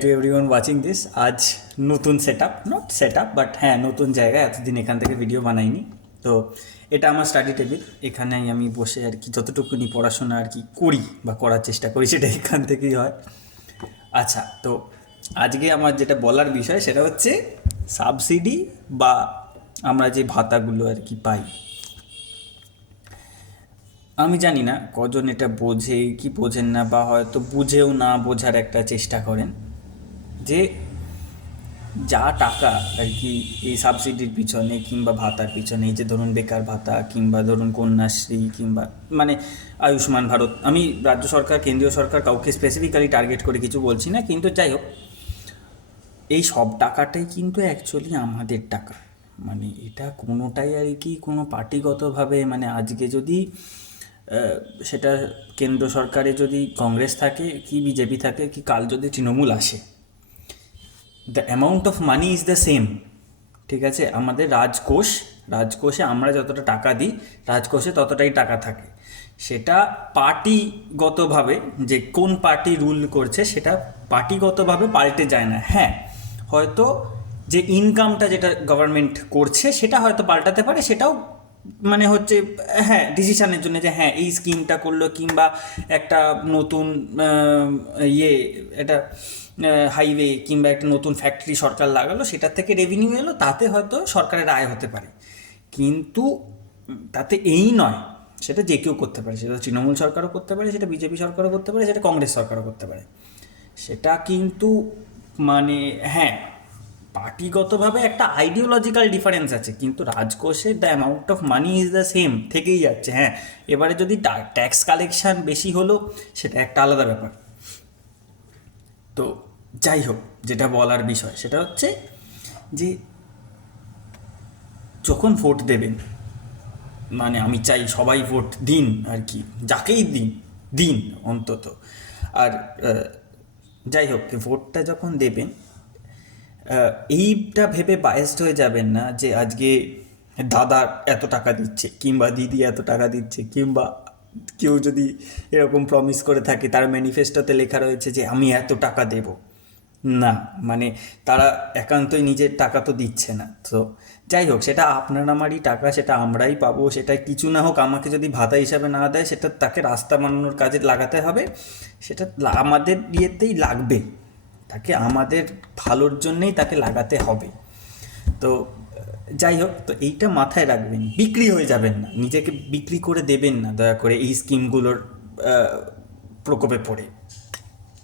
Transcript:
To everyone watching this. আজ নতুন set up, not set up but হ্যাঁ নতুন জায়গায়, এতদিন এখান থেকে ভিডিও বানাইনি। তো এটা আমার স্টাডি টেবিল, এখানেই আমি বসে আর কি যতটুকুনি পড়াশোনা আর কি করি বা করার চেষ্টা করি সেটা এখান থেকেই হয়। আচ্ছা, তো আজকে আমার যেটা বলার বিষয় সেটা হচ্ছে সাবসিডি বা আমরা যে ভাতাগুলো আর কি পাই। আমি জানি না কজন এটা বোঝে কি বোঝেন না, বা হয়তো বুঝেও না বোঝার একটা চেষ্টা করেন যে যা টাকা আর কি এই সাবসিডির পিছনে কিংবা ভাতার পিছনে, এই যে ধরুন বেকার ভাতা কিংবা ধরুন কন্যাশ্রী কিংবা মানে আয়ুষ্মান ভারত, আমি রাজ্য সরকার কেন্দ্রীয় সরকার কাউকে স্পেসিফিক্যালি টার্গেট করে কিছু বলছি না, কিন্তু যাই হোক এই সব টাকাটাই কিন্তু অ্যাকচুয়ালি আমাদের টাকা। মানে এটা কোনোটাই আর কি কোনো পার্টিগতভাবে, মানে আজকে যদি সেটা কেন্দ্র সরকারে যদি কংগ্রেস থাকে কি বিজেপি থাকে কি কাল যদি তৃণমূল আসে, the amount of money is the same. ঠিক আছে, আমাদের রাজকোষে আমরা যতটা টাকা দিই রাজকোষে ততটাই টাকা থাকে। সেটা পার্টিগতভাবে যে কোন পার্টি রুল করছে সেটা পার্টিগতভাবে পাল্টে যায় না। হ্যাঁ, হয়তো যে ইনকামটা যেটা গভর্নমেন্ট করছে সেটা হয়তো পাল্টাতে পারে, সেটাও মানে হচ্ছে হ্যাঁ ডিসিশনের জন্য যে হ্যাঁ এই স্কিমটা করলো কিংবা একটা নতুন ইয়ে এটা হাইওয়ে কিংবা একটা নতুন ফ্যাক্টরি সরকার লাগালো, সেটার থেকে রেভিনিউ এলো, তাতে হয়তো সরকারের আয় হতে পারে। কিন্তু তাতে এই নয়, সেটা যে কেউ করতে পারে, সেটা তৃণমূল সরকারও করতে পারে, সেটা বিজেপি সরকারও করতে পারে, সেটা কংগ্রেস সরকারও করতে পারে। সেটা কিন্তু মানে হ্যাঁ পার্টিগতভাবে একটা আইডিওলজিক্যাল ডিফারেন্স আছে, কিন্তু রাজকোষে the amount of money is the same থেকেই যাচ্ছে। হ্যাঁ, এবারে যদি ট্যাক্স কালেকশন বেশি হলো সেটা একটা আলাদা ব্যাপার। তো যাই হোক, যেটা বলার বিষয় সেটা হচ্ছে যে যখন ভোট দেবেন, মানে আমি চাই সবাই ভোট দিন আর কি, যাকেই দিন দিন অন্তত। আর যাই হোক, ভোটটা যখন দেবেন এইটা ভেবে বায়াসড হয়ে যাবেন না যে আজকে দাদা এত টাকা দিচ্ছে কিংবা দিদি এত টাকা দিচ্ছে, কিংবা কেউ যদি এরকম প্রমিস করে থাকে তার ম্যানিফেস্টোতে লেখা রয়েছে যে আমি এত টাকা দেব। না, মানে তারা একান্তই নিজের টাকা তো দিচ্ছে না। তো যাই হোক, সেটা আপনার আমারই টাকা, সেটা আমরাই পাবো। সেটা কিছু না হোক, আমাকে যদি ভাতা হিসাবে না দেয় সেটা তাকে রাস্তা বানানোর কাজে লাগাতে হবে, সেটা আমাদের ইয়েতেই লাগবে, তাকে আমাদের ভালোর জন্যেই তাকে লাগাতে হবে। তো যাই হোক, তো এইটা মাথায় রাখবেন, বিক্রি হয়ে যাবেন না, নিজেকে বিক্রি করে দেবেন না দয়া করে এই স্কিমগুলোর প্রকোপে পড়ে।